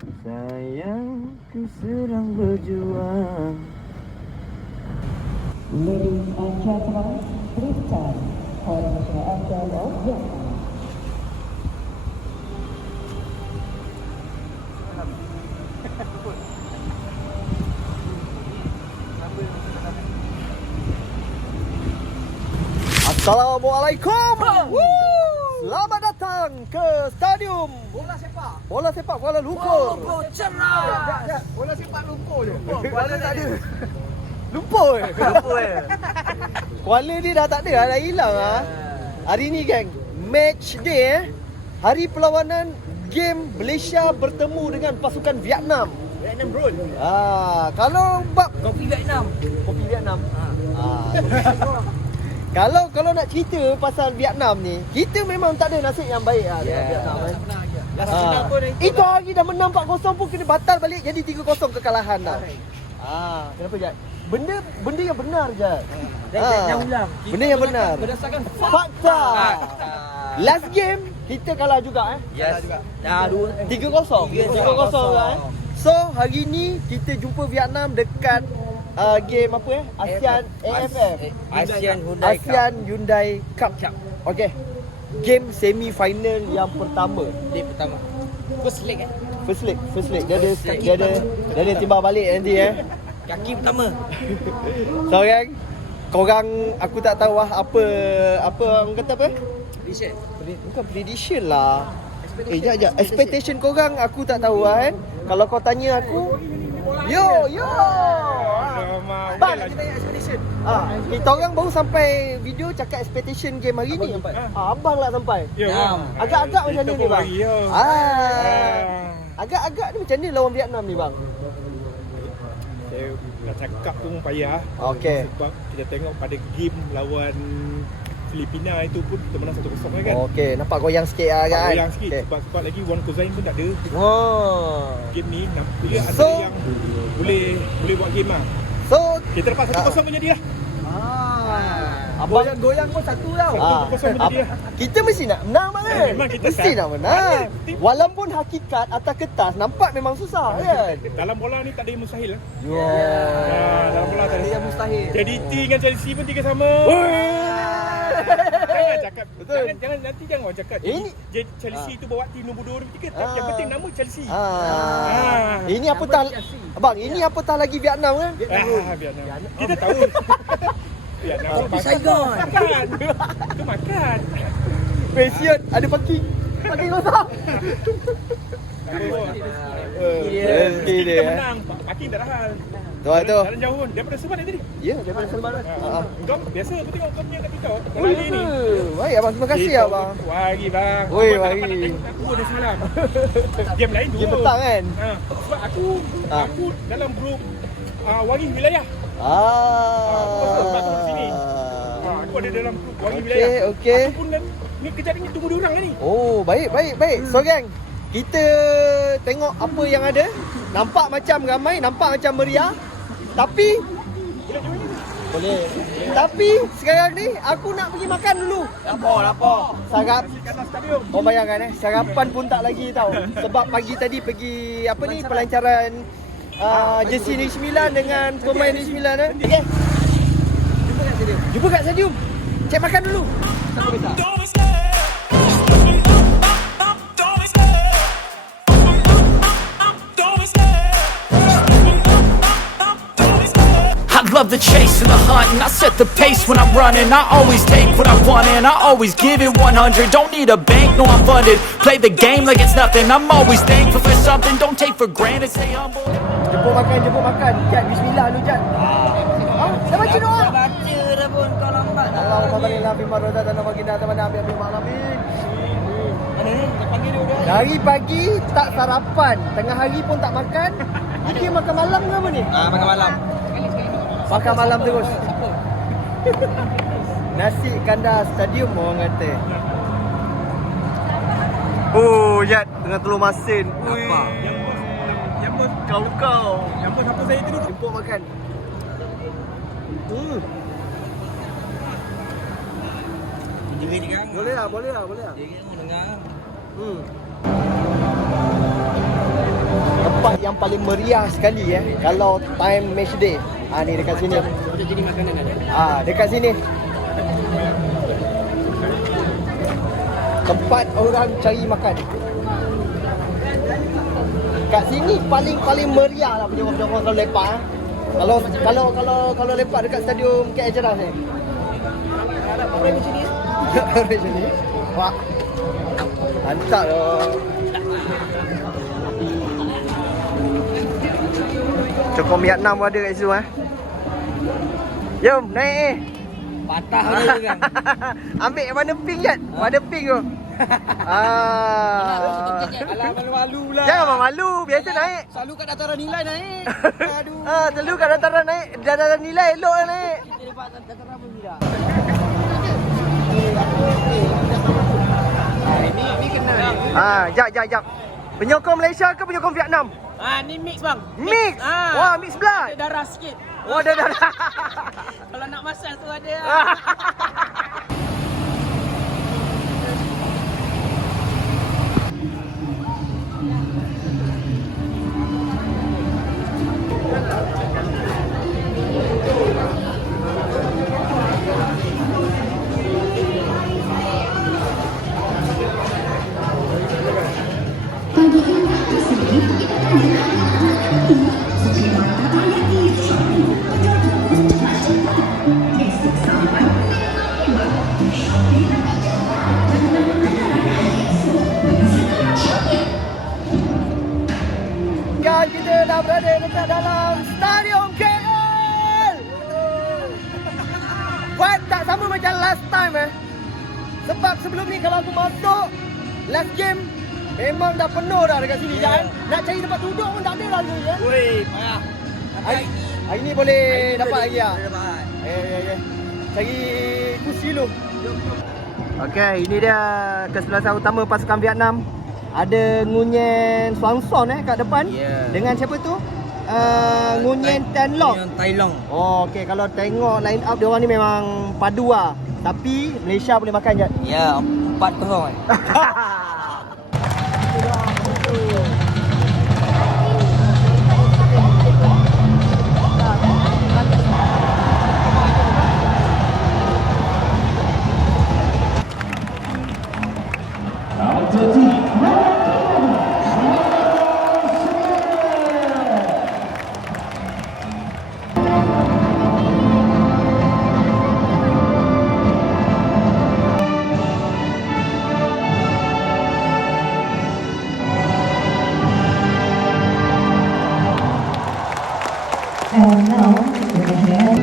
Sayang, ku sedang berjuang. Ladies and gentlemen, please stand for the national anthem of Vietnam. Assalamualaikum. Selamat datang ke Stadium Bola Sepak Kuala Lumpur. Cerah. Bola sepak lumpur je. Kuala tak ada. Lumpur je. Kuala ni dah tak ada, dah hilang ah. Hari ni geng, match day hari perlawanan game Malaysia bertemu dengan pasukan Vietnam. Vietnam bro. Kalau bab Kopi Vietnam. kopi Vietnam. Kalau nak cerita pasal Vietnam ni, kita memang tak ada nasib yang baik dengan Vietnam kan. Itu hari dah menang 4-0 pun kena batal balik jadi 3-0 kekalahan dah. Kenapa Jad? Benda yang benar Jad. Jangan ulang. Benda yang benar. Berdasarkan Fakta. Last game kita kalah juga Yes. Dah 3-0 kan. So hari ni kita jumpa Vietnam dekat game apa ASEAN AFF. ASEAN Hyundai Cup. Okey. Game semi final yang pertama. Leg pertama. First leg First leg. Dia ada timbang balik nanti Kaki pertama. So kan, korang aku tak tahu apa orang kata apa? Prediction. Bukan prediction lah. Jap. Expectation korang aku tak tahu kan. Kalau kau tanya aku, yo. Bang, kita tanya expedition. Kita orang baru sampai video cakap expectation game hari ni. Abang lah sampai. Agak-agak macam ni bang. Agak-agak ni macam ni lawan Vietnam ni bang. Saya nak cakap pun payah. Okey. Sebab kita tengok pada game lawan Filipina itu pun kita menang 1-0 kan. Okey, nampak goyang sikit lah kan. Goyang sikit sebab lagi Wan Kuzain pun tak ada. Game ni bila ada yang boleh buat game lah. So Kita dapat 1-0 pun jadi lah. abang Goyang pun satu tau. 1-0 pun jadi lah. kita mesti nak menang kan. Memang kita mesti nak menang. Mana tim- Walaupun hakikat atas kertas nampak memang susah kan. Dalam bola ni tak ada yang mustahil lah. Dalam bola tak ada Yang mustahil. JDT dengan Chelsea pun 3 sama. Jangan cakap. Betul. Jangan nanti jangan orang cakap. Ini- Chelsea tu bawa tim nombor 2 nombor 3. Yang penting nama Chelsea. Ini apatah abang, ini apatah lagi Vietnam kan? Vietnam. Kita tahu. Vietnam Saigon. makan. Itu makan. Passion ada parking kosong. Rezeki dia. Kita menang. Parking tak ada hal. Tu. Jalan jauh. Daripada Sebat tadi. Ya, daripada Selman. Kau biasa aku tengok kau punya kat TikTok. Kembali ni. Baik abang, terima kasih abang. Wari bang. Oi, Abang tak wari. dapat nak tengok aku dah semalam. Game lain tu. Game petang kan? Sebab aku dalam grup Wari Wilayah. Aku masuk sini. Aku ada dalam grup Wari Wilayah. Okey. Aku pun ni kejap ni tunggu diorang lah ni. Oh, baik. So gang, kita tengok apa yang ada. Nampak macam ramai, nampak macam meriah. Tapi boleh. Tapi sekarang ni aku nak pergi makan dulu. Lapor. Sarap. Kata stadium. Kau bayangkan sarapan pun tak lagi tau. Sebab pagi tadi pergi apa ni pelancaran jersey Negeri Sembilan dengan pemain Negeri Sembilan Okey. Jumpa kat stadium. Cek makan dulu. Siapa kata? I love the chase and the hunt, and I set the pace when I'm running. I always take what I want and I always give it 100. Don't need a bank, no I'm funded. Play the game like it's nothing. I'm always thankful for something. Don't take for granted, stay humble. Jemput makan. Jad, bismillah dulu Jad. Dah baca doa? Dah baca dah pun kau lambat dah. Allahumma barik lana fi ma razaqtana wa qina adzaban nar bi alamin. Mana ni? Dah panggil dia dah. Dari pagi tak sarapan, tengah hari pun tak makan. Ini makan malam ke apa ni? Makan malam. Makan malam terus. Nasi kandar stadium orang kata. Oh, Jad dengan telur masin. Ui. Yang bos Kau. Yang bos apa saya tadi tu? Jemput makan. Jadi kan. Boleh lah. Dia kan mendengar. tempat yang paling meriah sekali kalau time match day. Ni dekat sini. Untuk jadi makanan ada. Dekat sini. Tempat orang cari makan. Kat sini paling meriah lah punya orang kalau lepak. Kalau lepak dekat stadium KL Jarrah ni. Ada orang macam ni. Orang macam ni. Wah. Mantap loh. Cokong Vietnam pun ada kat situ Jom, naik Patah dia kan. Ambil yang warna pink kan? Warna pink tu. Alah malu-malu lah. Jangan malu, biasa naik. Selalu kat dataran nilai naik. Aduh. Selalu kat dataran naik, dataran nilai elok lah naik. Kita dapat dataran pun tidak. Ni kena. Jap. Penyokong Malaysia ke penyokong Vietnam? Ni mix bang. Mix. Wah, mix blood. Ada darah sikit. Oh, dah. Kalau nak masak tu ada. Kita dah berada dekat dalam Stadium KL. Vibe tak sama macam last time Sebab sebelum ni kalau aku masuk last game memang dah penuh dah dekat sini kan. Nak cari tempat duduk pun tak ada lah ni Woi, payah. Hari ni boleh dapat lagi lah. Dapat. Okay. Cari kursi dulu. Okay, ini dia kesebelasan utama pasukan Vietnam. Ada Ngunyen Swanson kat depan. Dengan siapa tu? Ngunyen Tan Long. Tai Long. Oh, okey, kalau tengok line up dia orang ni memang padu lah. Tapi Malaysia boleh makan je. Ya, 4-0 And now, we're ahead.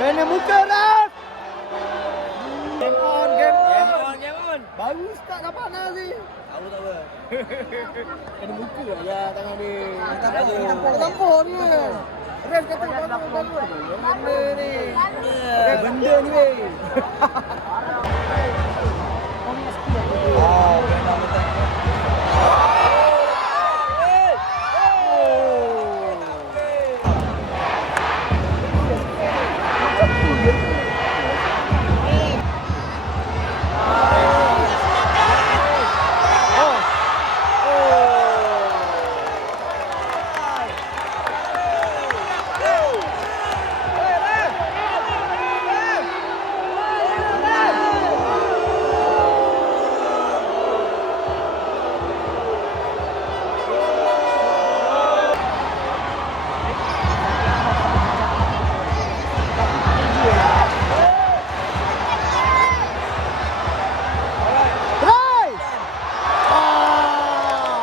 Kena muka Raf. Game on. Baru start dah panas ni. Tahu tak apa. Kena muka lah ya tangan ni. Tampuk ni. Raf kata baru. Benda ni. Benda ni weh.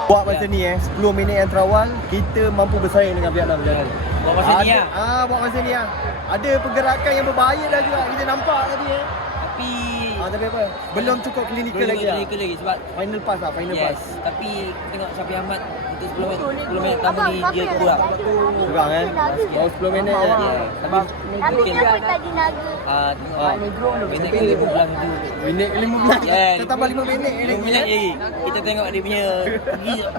Buat masa ni 10 minit yang terawal, kita mampu bersaing dengan Vietnam macam mana? Buat masa ni lah. Buat masa ni ada pergerakan yang berbahaya dah juga kita nampak tadi Tapi apa? Belum cukup klinikal lagi lah. Klinikal lagi sebab Final pass lah, final pass. Tapi tengok Syafiq Ahmad untuk 10 minit pertama ni dia kurang. Kurang baru 10 minit je. Tapi mungkin Kenapa tadi naga? tengok minit ke 15 tu. Minit ke 15? Yeah. Kita tambah 5 minit 5 minit lagi. Kita tengok dia punya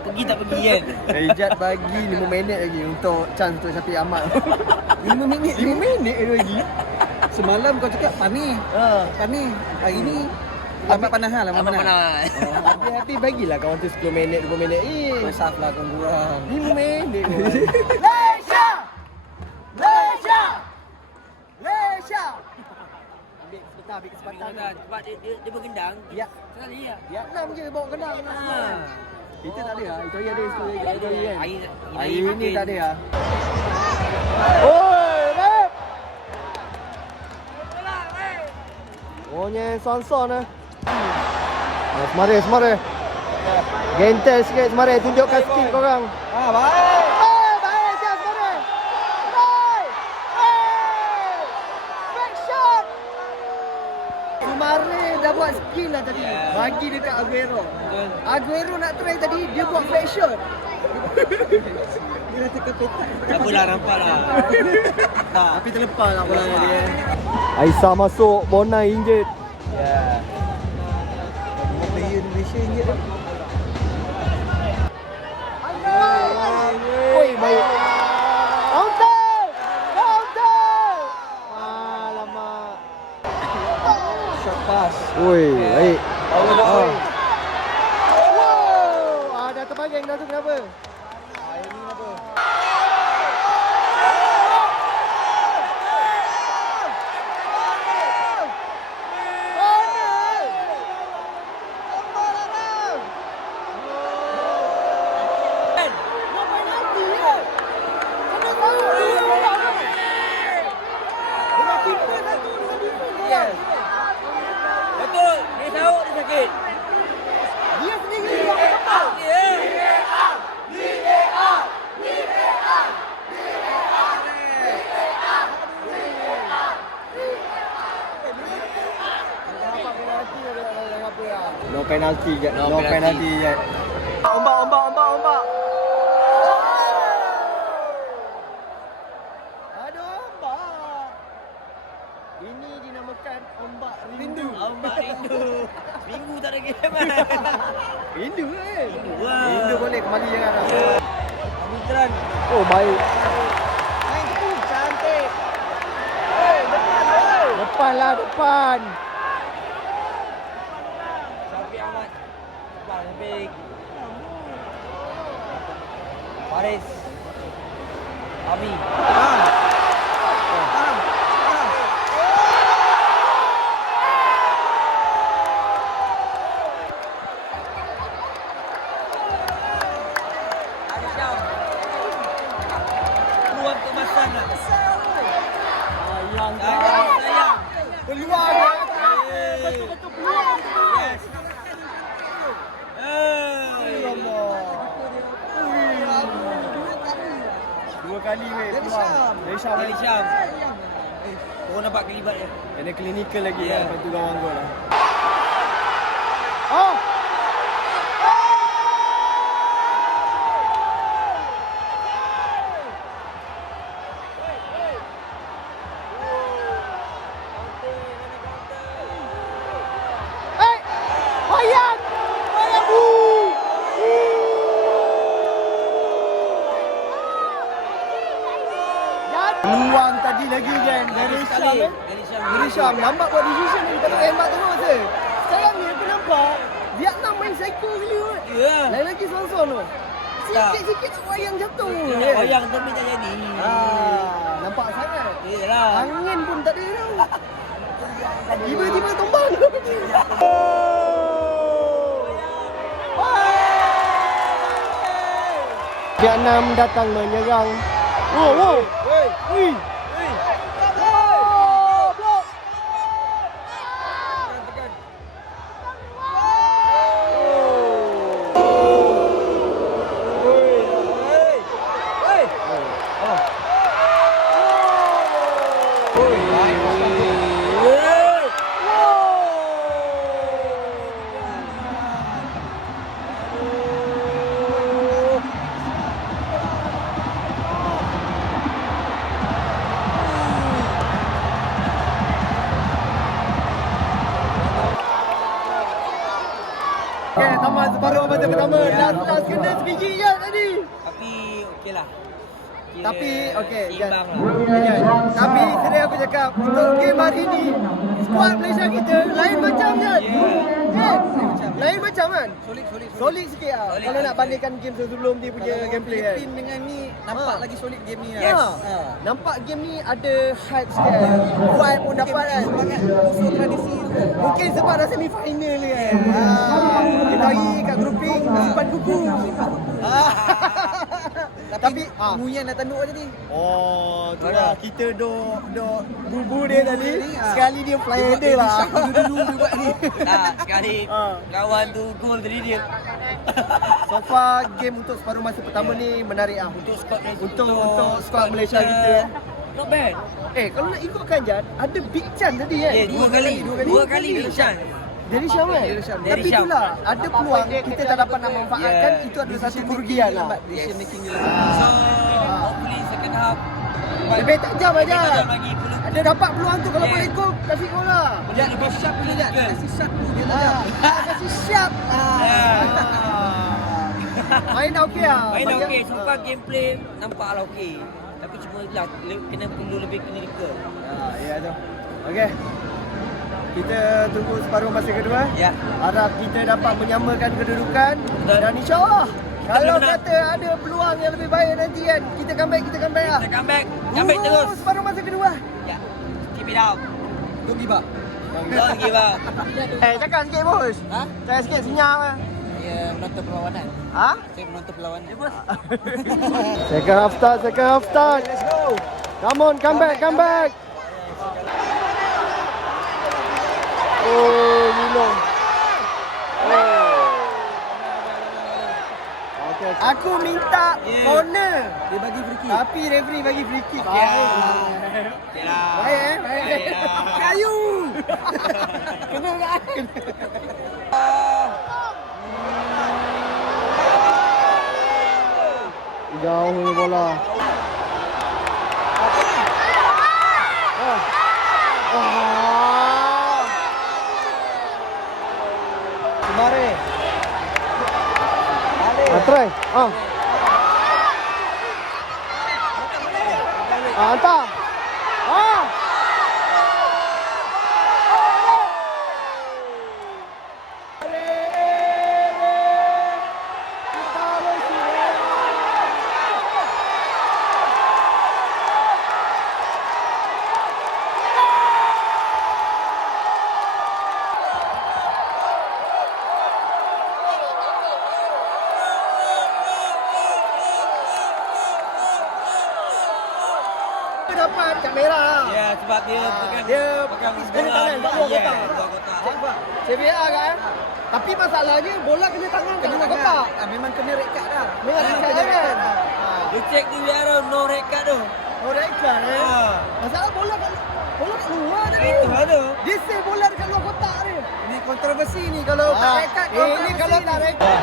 pergi tak pergi kan. Ijat bagi 5 minit lagi untuk chance untuk Syafiq Ahmad. 5 minit lagi. Semalam kau cakap panik. Panik. Hari ni lambat panas lah, lambat panas. Happy bagilah kawan tu 10 minit, 20 minit. First half lah kau kurang. 5 minit. Malaysia! Malaysia! Malaysia! Ambil kesempatan. Sebab dia bergendang. Ya. Sekali ya. Vietnam je bawa kenang. Kita tak ada lah. Itu ada kan. Hari ni mungkin. tak ada lah. Oi, rap! Ohnya son-son lah. Semari. Gentle sikit semari. Tunjukkan skill korang. Baik. Baik. Jangan semari. Baik. Back shot. Semari dah buat skill lah tadi. Bagi dekat Aguero. Aguero nak try tadi, dia buat back shot. Dia rasa kepetak. Tak apalah, nampak lah. Tapi terlepas lah bola dia. Aisyah masuk, Bonai injured. Ya. Player Indonesia ingat dah. Oi, baik. Counter! Alamak. Shot pass. Oi, baik. Oh. Wow, dah terbaring dah tu kenapa? Betul. Dia tahu dia sakit. Dia sendiri yang tepat. No penalty je. No penalty je. Ombak. Aduh, ombak. Ini dinamakan ombak rindu. Ombak rindu. Minggu tak ada game. Rindu Wah. Rindu boleh kembali jangan. Omikron. Oh, baik. Main tu cantik. Depan. Syafiq Ahmad. Syafiq. Faris. Abi. Peluang keemasan lah. Sayang. Peluang. Betul-betul peluang. Yes. Dua kali peluang. Dari Syam. Korang nampak kelibat dia. Kena klinikal lagi Ya. lepas tu gawang gol lah. Peluang tadi lagi kan dari Syam Dari Syam lambat buat decision ni patut hemat terus je. Sekarang ni aku nampak Vietnam main psycho gila kot. Ya. Lain lagi son-son tu. Sikit-sikit nak wayang jatuh. Nak wayang tapi tak jadi. Nampak sangat. Yelah. Angin pun tak ada tau. Tiba-tiba tumbang. Vietnam datang menyerang. Wow. Wih. masa pertama. Last kena sebiji je tadi. Tapi okey lah. Tapi okey, Imbang lah. Jan. Tapi serius aku cakap, untuk game hari ni skuad Malaysia kita lain macam Jan. Lain macam kan? Solid sikit lah. Solid, Kalau nak solid. bandingkan game sebelum dia punya gameplay kan. Filipin dengan ni nampak lagi solid game ni. Ya. Nampak game ni ada hype sikit kan. Vibe pun dapat kan. Semangat musuh tradisi tu. Mungkin sebab dah semi final ni kan. Kita lagi kat grouping simpan kuku. Tapi Nguyen dah tanduk tadi. oh, tu lah kita duk bubu dia tadi. Sekali dia fly header lah. Dulu dia buat ni. Tak, sekali kawan tu gol tadi dia. So far game untuk separuh masa pertama ni menarik ah. Untuk squad Untuk skuad Malaysia kita. Not bad. Kalau nak ikutkan Jan, ada big chance tadi kan. Dua kali big chance. Dari Syam kan? Dari Tapi Syam. itulah, ada peluang kita tak dapat nak manfaatkan, itu adalah satu kerugian lah. Decision making dia. So, hopefully second half Lebih tajam aja. tajam lagi. Ada dapat peluang tu, kalau boleh gol, kasih gol lah. Jat, kau sharp dulu Jat. Kasih sharp dulu dia tajam. Kasih siap. Main dah okey lah. Main dah okey. Sumpah gameplay nampak lah okey. Tapi cuma lah, perlu lebih clinical. Ya tu. Okey. Kita tunggu separuh masa kedua. Ya. Harap kita dapat menyamakan kedudukan. Betul. Dan insyaAllah kalau menang. kata ada peluang yang lebih baik nanti kan, kita comeback lah. Kita comeback terus. Separuh masa kedua. Ya. Keep it up. Don't give up. Don't give up. Cakap sikit bos. Cakap sikit senyap lah. Ya, menonton perlawanan. Saya menonton perlawanan. Second half start. Let's go. Come on, come back. Oh, Nilong. Okay. Aku minta corner. Dia bagi free kick. Tapi referee bagi free kick. Okey lah. Baik. Kayu. Kena kan? Jauh ni bola. Mari. Try. Hantar. Dapat kamera. Ya, sebab dia pegang kena tangan kat luar kotak. luar kotak. CBA kan. Tapi masalahnya bola kena tangan kat luar kotak. Memang kena red card dah. Memang red card kan. Dia check di video no red card tu. Oh red card Masalah bola kat luar tadi. Itu lah tu. Dia save bola dekat luar kotak ni. Ini kontroversi ni kalau tak red card. Ini kalau tak red card.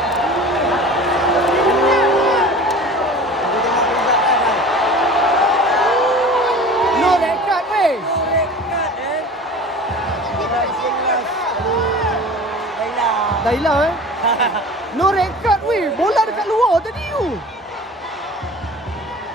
No red card weh. No red card Dah hilang No red card weh. Bola dekat luar tadi tu.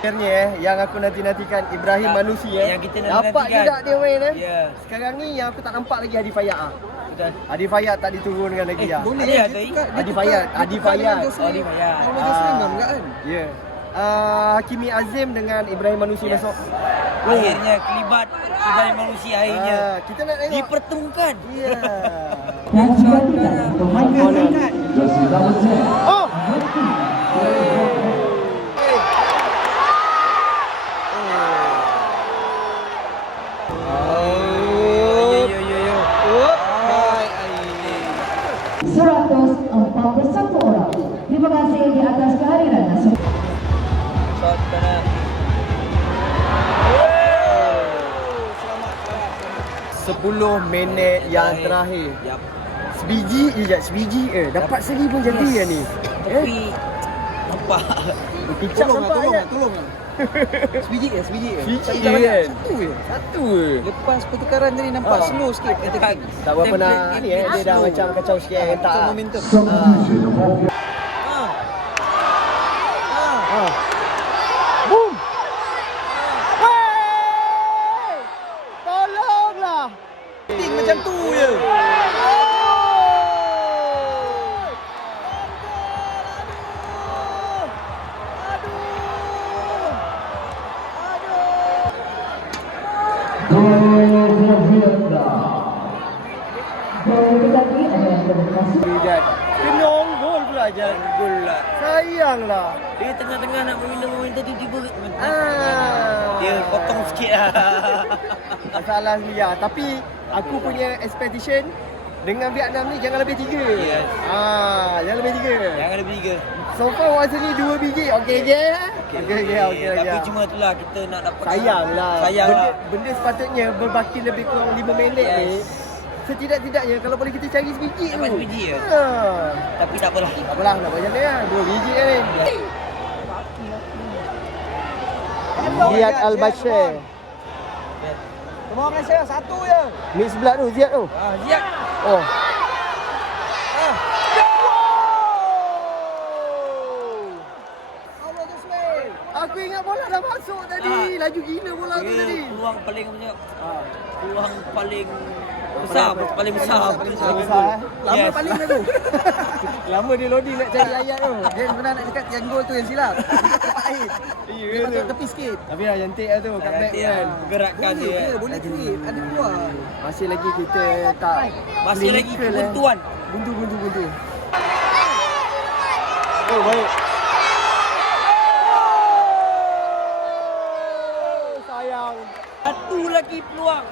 Akhirnya yang aku nanti-nantikan Ibrahim Manusi Yang kita dapat nantikan. juga dia main Ya. Sekarang ni yang aku tak nampak lagi Hadi Fayyad Betul. Hadi Fayyad tak diturunkan lagi Boleh Ada, dia ada. tukar. Hadi Fayyad. Hadi Fayyad. Muhammad Joslim juga kan? Ya. Hakimi Azim dengan Ibrahim Manusi masuk. Akhirnya kelibat sebagai manusia akhirnya Kita nak tengok. dipertemukan. Ya. Dan juga kita memainkan Oh. Oh. 141 orang. Terima kasih di atas kehadiran nasional. Shot kanan. 10 minit yang terakhir. Yap. Sebiji dapat seri pun jadi ya ni. Tapi nampak Kicap nampak je. Tolong. Sebiji ke? Biji Tak je banyak. kan? Satu je. Satu je. Lepas pertukaran tadi nampak slow sikit. Tak berapa nak ni dia dah macam kacau sikit kan tak. Momentum. Boom. Wey! Tolonglah. Ting macam tu je. Jan. Kena on goal pula Jan. Gol lah. Sayanglah. Dia tengah-tengah nak momentum tiba-tiba Dia dia potong sikit lah. masalah ni ya. Tapi aku punya expectation dengan Vietnam ni jangan lebih 3. Yes. Jangan lebih 3. Jangan lebih 3. So far masa ni 2 biji. Okey je. Okey. Tapi cuma itulah kita nak dapat Sayanglah. Sayang lah. Benda sepatutnya berbaki lebih kurang 5 minit ni. Yes. Setidak-tidaknya kalau boleh kita cari sebiji tu. Dapat sebiji je. Ha. Tapi tak apalah. Tak apalah nak buat macam ni lah. 2 biji kan ni. Ziyad Al-Bashir. Semua orang saya satu je. Mix sebelah tu Ziyad tu. Siap. Oh. Aku ingat bola dah masuk tadi. Laju gila bola tu tadi. Peluang paling banyak. Peluang paling besar. Paling besar. Besar. Lama Yes. paling dah tu. Lama dia loading nak cari ayat tu. Dia sebenarnya nak cakap yang gol tu yang silap. Tempat air. Dia Ya patut tu. tepi sikit. Tapi dah cantik lah tu kat back kan. Gerakan dia. Boleh tweet. Ada keluar. Masih lagi kita tak Masih lagi clinical, kebuntuan. Buntu. Oh baik. Sayang. Satu lagi peluang.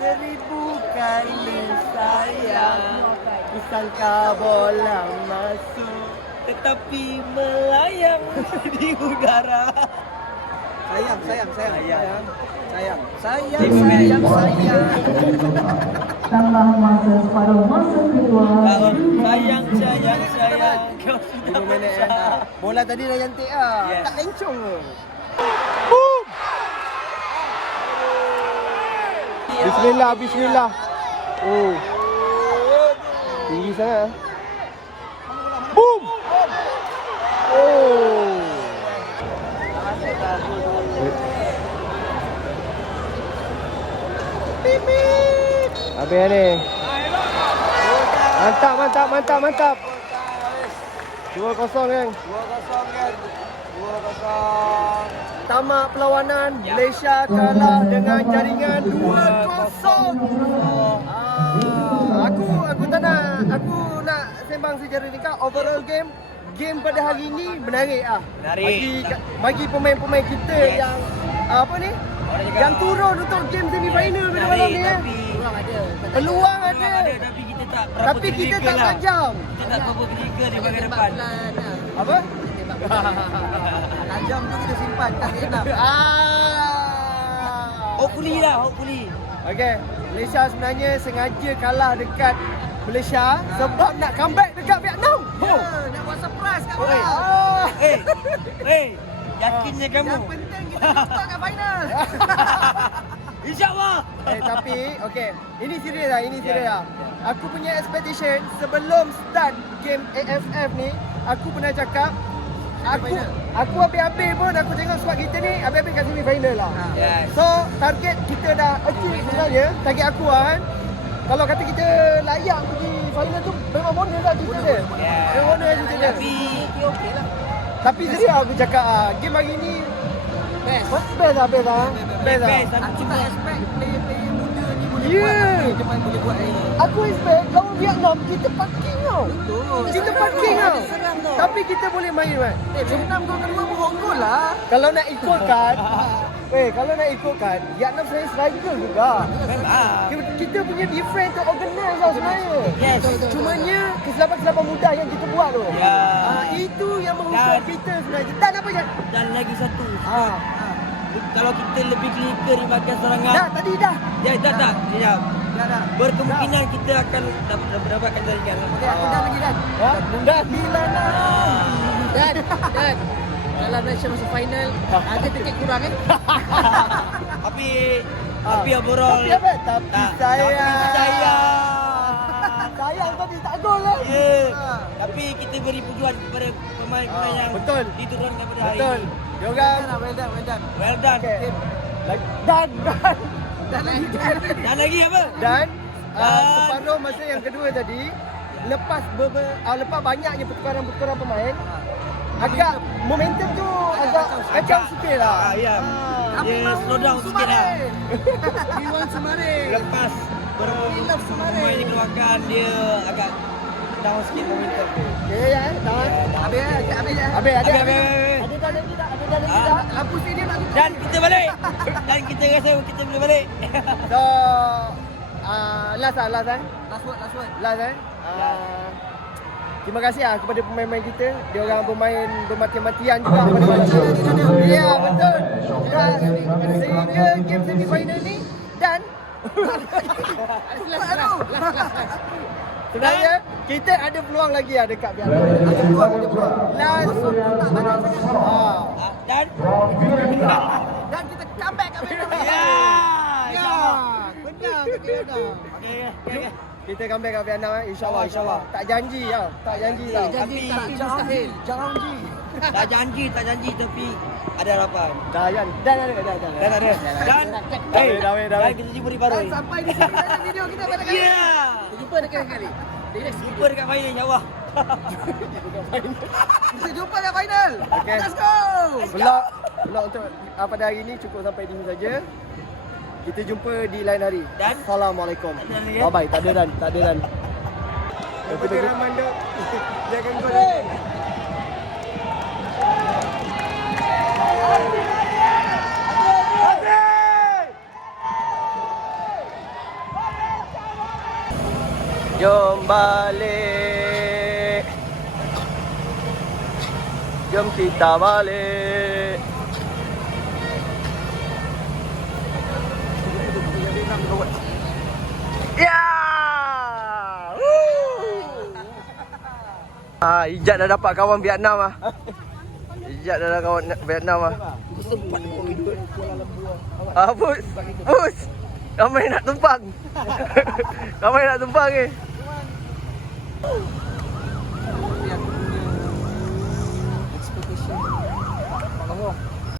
1000 kali sayang. Kusangka bola masuk. Tetapi melayang di udara. Sayang. Tambahan masa separuh masa kedua. Sayang. Kau 5 sudah minit besar. Bola tadi dah cantik lah. Yes. Tak lencong ke? Bismillah. Oh. Tinggi sangat. Boom. Oh. Habis ni. Mantap. 2-0 kan. 2-0. Tamat perlawanan. Malaysia kalah dengan jaringan 2-0. Aku tak nak. Aku nak sembang secara ringkas. Overall game pada hari ni menarik ah. Menarik. Bagi pemain-pemain kita yang apa ni? Yang turun untuk game semi final pada malam ni eh. Peluang ada. Tapi kita tak berapa Tapi kita tak critical lah. tajam. Kita tak berapa critical di bahagian depan. Apa? Tajam tu kita simpan. Tak enak. Hopefully. Okey, Malaysia sebenarnya sengaja kalah dekat Malaysia sebab nak comeback dekat Vietnam. Nak buat surprise kat orang. Yakinnya kamu. Yang penting kita jumpa kat final. InsyaAllah. Tapi okey, ini serius lah. Aku punya expectation sebelum start game AFF ni, aku pernah cakap aku habis-habis pun aku tengok squad kita ni habis-habis kat semi final lah. Yes. So target kita dah achieve sebenarnya. Target aku kan, kalau kata kita layak pergi final tu memang bonus lah kita dia. Yeah. Memang bonus lah kita dia. Tapi Okey lah. Tapi serius aku cakap game hari ni best lah. Best lah. Aku Cuma expect player-player muda ni boleh Yeah. buat apa yang boleh buat hari ni. Aku expect lawan Vietnam kita parking tau. Betul. Kita parking tau. Seram tau. Tapi kita boleh main kan. Vietnam gol kedua pun gol lah. Kalau nak ikutkan, Vietnam sebenarnya striker juga. Kita punya defense tu organize tau sebenarnya. Yes. Cumanya kesilapan-kesilapan mudah yang kita buat tu. Ya. Itu yang menghukum kita sebenarnya. Dan apa je? Dan lagi satu. Kalau kita lebih clinical di bahagian serangan. Tadi dah. Tak. Sekejap. Dah. Berkemungkinan kita akan mendapatkan jaringan. Okey, aku dah lagi dah. Dah. Bila nak. Dan. Kalau Malaysia masuk final, ada tiket kurang kan? Tapi overall. Tapi apa? Tapi sayang. Sayang. Sayang tadi tak gol lah. Ya. Tapi kita beri pujuan kepada pemain-pemain yang Betul. diturunkan pada hari Betul. ini. Diorang Well done. Well done. okay. Dan Dan lagi apa? Dan separuh masa yang kedua tadi lepas lepas banyaknya pertukaran pemain agak momentum tu agak kacau sikit lah. Ya. Dia slow down sikit lah. Iwan Sumare. Lepas beberapa pemain dikeluarkan, dia agak down sikit momentum. Okay ya, dah. Habis ada. Habis ada. Habis. Ada dah lagi tak? Ada dah lagi tak? Lampu sini nak tutup. Dan kita balik. Dan kita rasa kita boleh balik. So last eh. Last word. Last eh. Terima kasih lah kepada pemain-pemain kita. Dia orang bermain bermati-matian juga pada malam ni. Ya, betul. Dan sehingga game semi-final ni dan sebenarnya kita ada peluang lagi lah dekat Vietnam. Ada peluang. Last Dan kita comeback kat Vietnam. Ya. Benar ke Vietnam? Okay. kita comeback kat Vietnam insya-Allah. Tak janji tau. Tak janji tau. Janji tapi mustahil. Tak janji tapi ada harapan. Dah. Dan Dah. kita jumpa di baru. Sampai di sini ada video kita pada kali. Ya. Jumpa dekat kali. Jumpa dekat final insya-Allah. Kita jumpa dekat final. Okay. Let's go. Vlog untuk pada hari ini cukup sampai di sini saja. Kita jumpa di lain hari. Dan? Assalamualaikum. Tak ada dan, ya? Bye-bye. Tak ada dan. Kepada Ramanda, dia akan gol. Jom balik. Jom kita balik. Ya! Ijat dah dapat kawan Vietnam ah. Ijat dah ada kawan Vietnam ah. Bus. Ramai nak tumpang. Ramai nak tumpang ni.